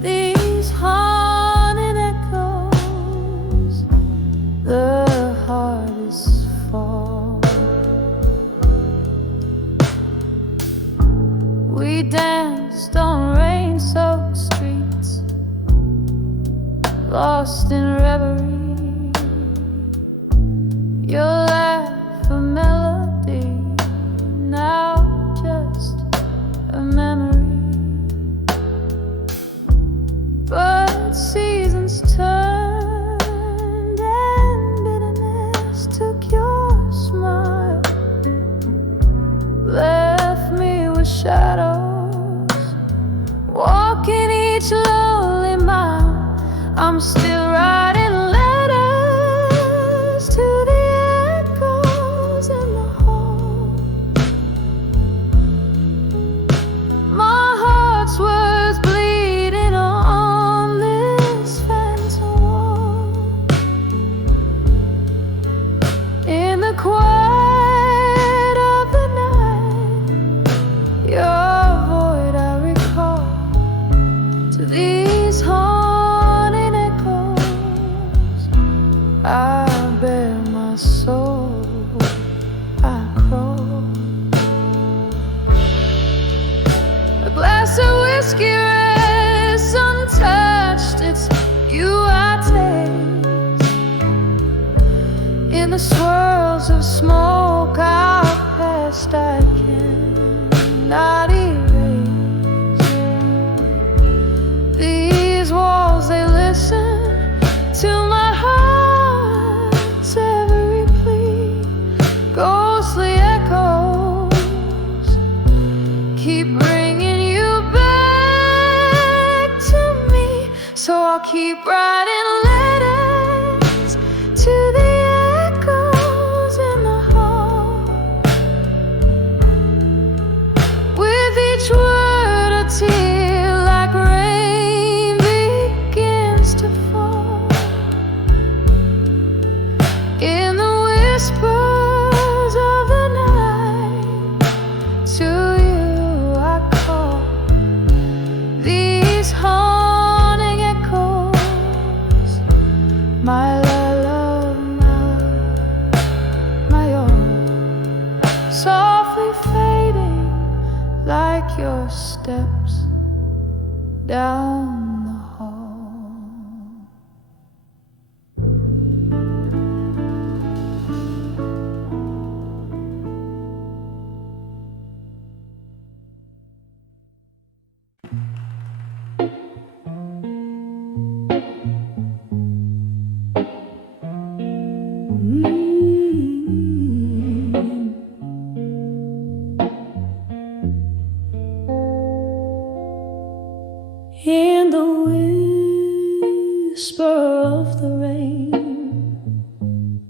these haunted echoes. The hardest fall. We danced on rain-soaked streets, lost in reverie. Your laugh a melody, now just a memory. But seasons turned and bitterness took your smile, left me with shadows, walking each lonely mile. I'm still writing letters to the echoes in the hall. My heart's words bleeding on this the swirls of smoke our past I cannot erase. These walls, they listen to my heart's every plea. Ghostly echoes keep bringing you back to me. So I'll keep writing letters to the echoes in the hall. With each word a tear like rain begins to fall. In the whispers of the night, to you I call. These haunting echoes, my love, my own, softly fading like your steps down the hall. In the whisper of the rain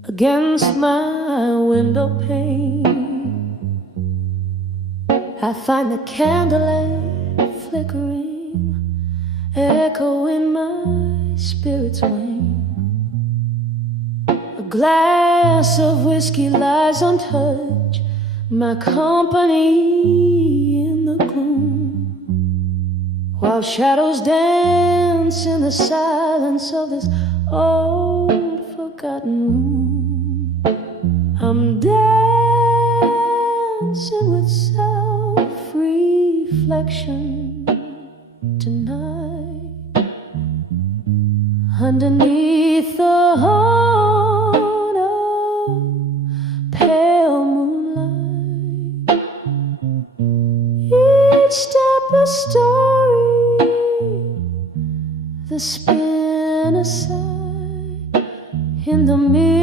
against my window pane, I find the candlelight flickering, echo in my spirit's wing. A glass of whiskey lies untouched, my company in the gloom, while shadows dance in the silence of this old forgotten room. I'm dancing with self-reflection tonight, underneath the horn of pale moonlight. Each step a story, the spin aside, in the mirror's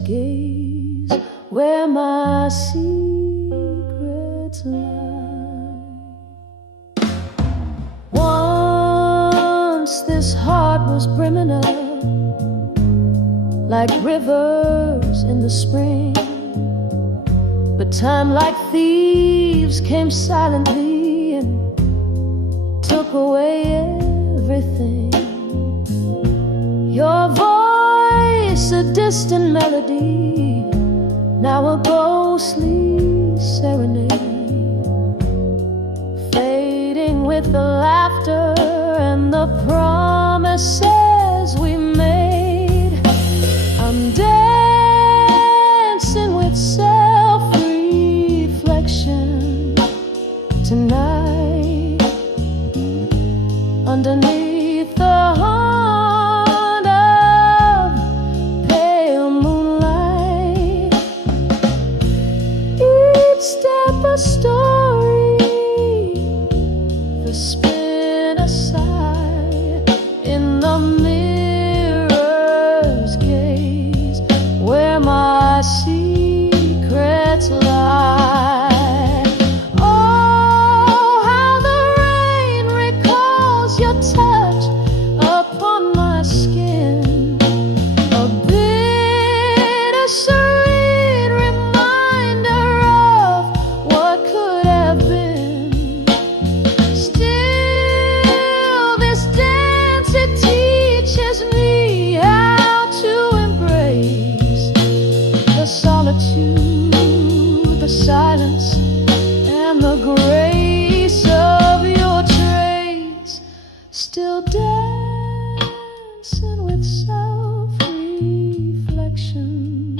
gaze, where my secrets lie. Once this heart was brimming up like rivers in the spring, but time like thieves came silently and took away everything. Your voice, a distant melody, now a ghostly serenade, fading with the laughter and the promises we made. I'm dancing with self-reflection tonight, underneath the haunt of pale moonlight. Each step a story, the spin aside, in the mirror's gaze, where my secrets lie. Your touch upon my skin, a bittersweet reminder of what could have been. Still, this dance, it teaches me how to embrace the solitude, the silence, and the grace of your trace. Still dancing with self-reflection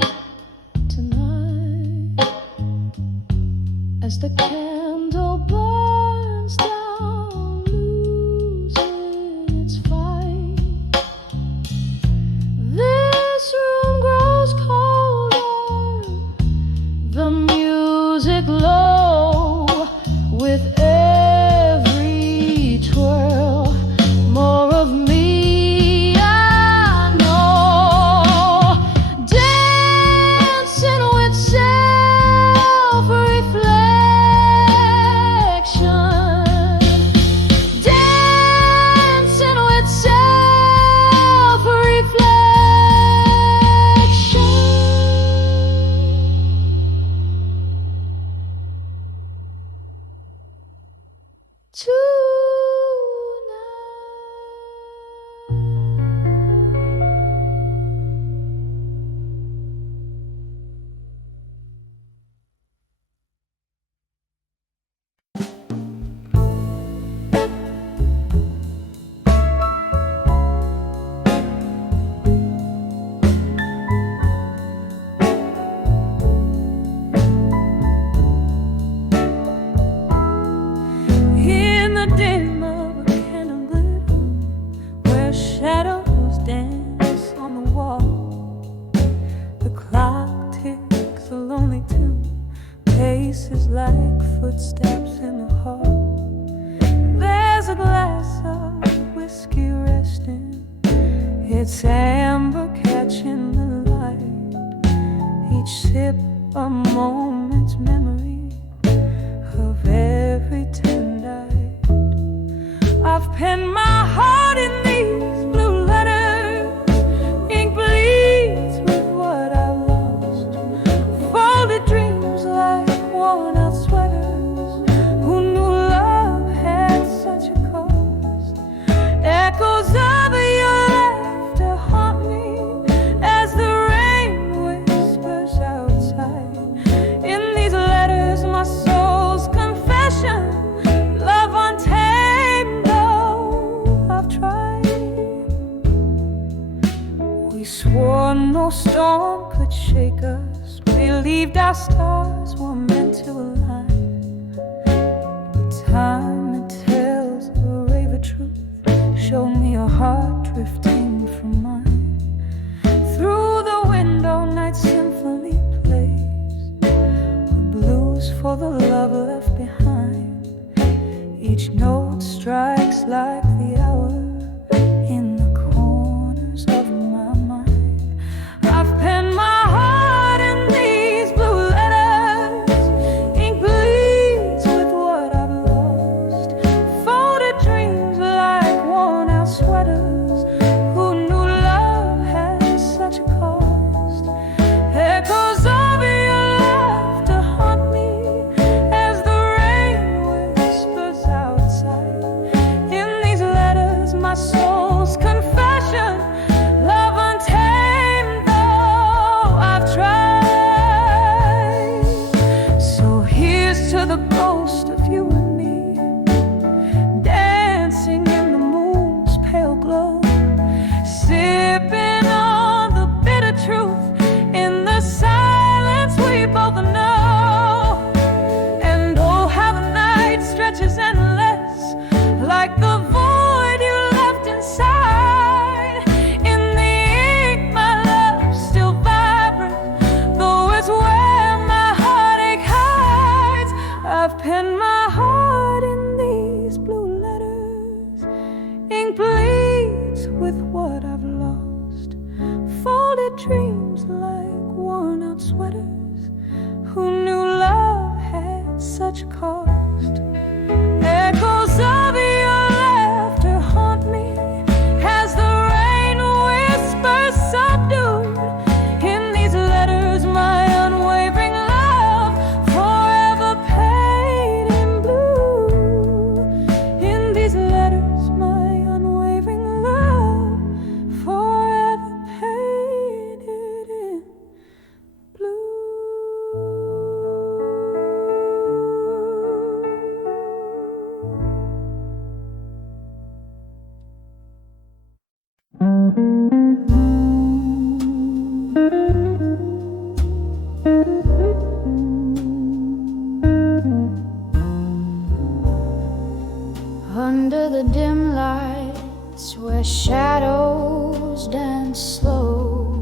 tonight, as the candle burns down, losing its fight. This room shadows dance on the wall. The clock ticks a lonely tune, paces like footsteps in the hall. There's a glass of whiskey resting, it's amber catching the light. Each sip a moment's memory of every time died. I've penned my heart in these blue letters, ink bleeds with what I've lost. Folded dreams like worn out sweaters, who knew love had such a cost. Echoes of your laughter haunt me as the rain whispers outside. In these letters my soul's confession, love untamed though I've tried. We swore no storm could shake us, believed our stars were meant to align. But time it tells the raver truth, show me your heart drifting from mine. Through the window night symphony plays, a blues for the love left behind. Each note strikes like the hour in the corners of my mind. I've penned my heart in these blue letters, ink bleeds with what I've lost. Folded dreams like worn out sweaters, who knew love had such a cost. Echoes of your laughter haunt me as the rain whispers outside. In these letters my soul's confession, love untamed though I've tried. So here's to the ghost of you and me, dancing in the moon's pale glow, sipping on the bitter truth in the silence we both know. And oh, how the night stretches endless, like the void you left inside. In the ink my love's still vibrant, though it's where my heartache hides. I've penned my heart in these blue letters, ink bleeds with what I've lost. Folded dreams like worn out sweaters, who knew love had such a cost. Echoes of your laughter haunt me as the rain whispers subdued. In these letters my unwavering love forever paid in blue. In these letters my unwavering love forever paid in blue. Under the dim lights where shadows dance slow,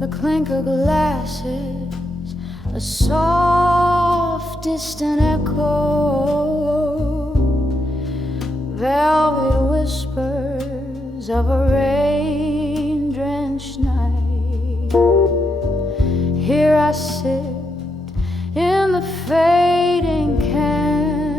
the clink of glasses, a soft distant echo, velvet whispers of a rain-drenched night. Here I sit in the fading candlelight,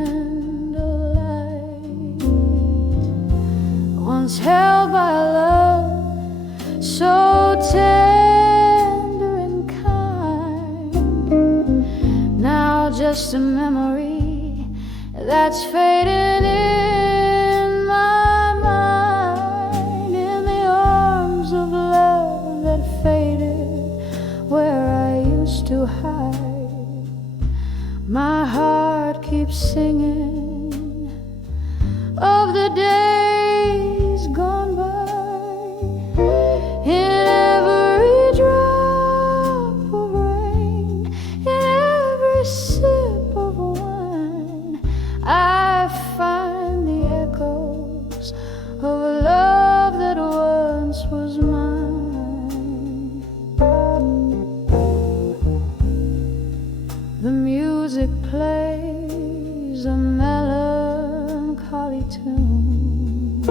once held by love so tender and kind, now just a memory that's fading in my mind. In the arms of love that faded where I used to hide, my heart keeps singing of the days gone by. In every drop of rain, in every sip of wine, I find of a love that once was mine. The music plays a melancholy tune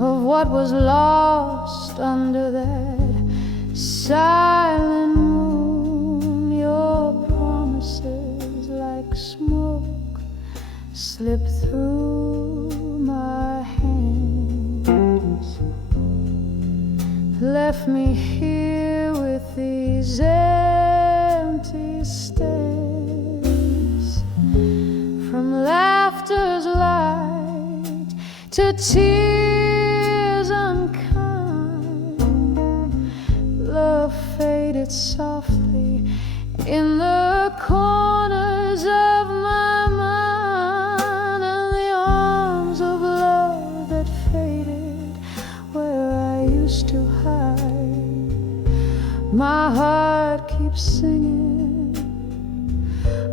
of what was lost under that silent moon. Your promises like smoke slip through my hands, left me here with these empty stares. From laughter's light to tears unkind, love faded softly in the corners of my mind, and the arms of love that faded where I used to hide. My heart keeps singing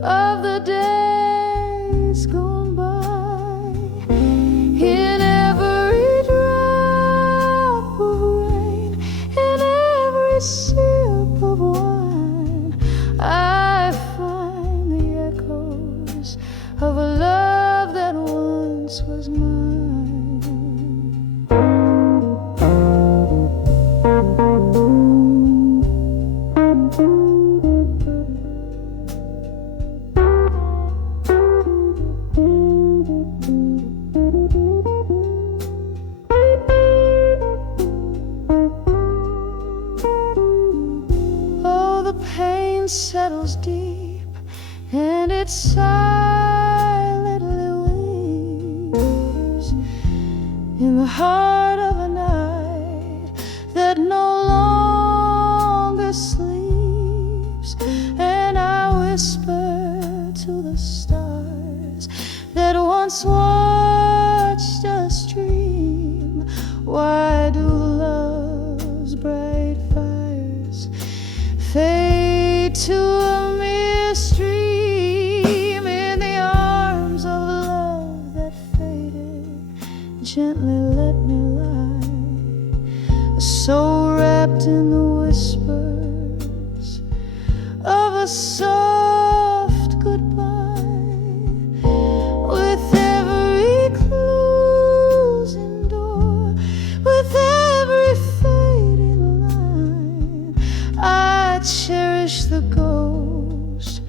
of the days gone by. In every drop of rain, in every sip of wine, I find the echoes of a love that once was mine. Pain settles deep and it silently weeps in the heart of a night that no longer sleeps. And I whisper to the stars that once watched us dream, why do love's bright fires fade to a mere stream? In the arms of love that faded, gently let me lie, so wrapped in the whispers of a soft goodbye. With every closing door, with every fading line, I cherish the ghost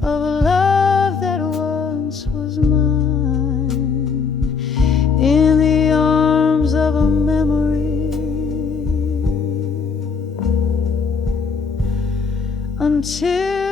of a love that once was mine, in the arms of a memory, until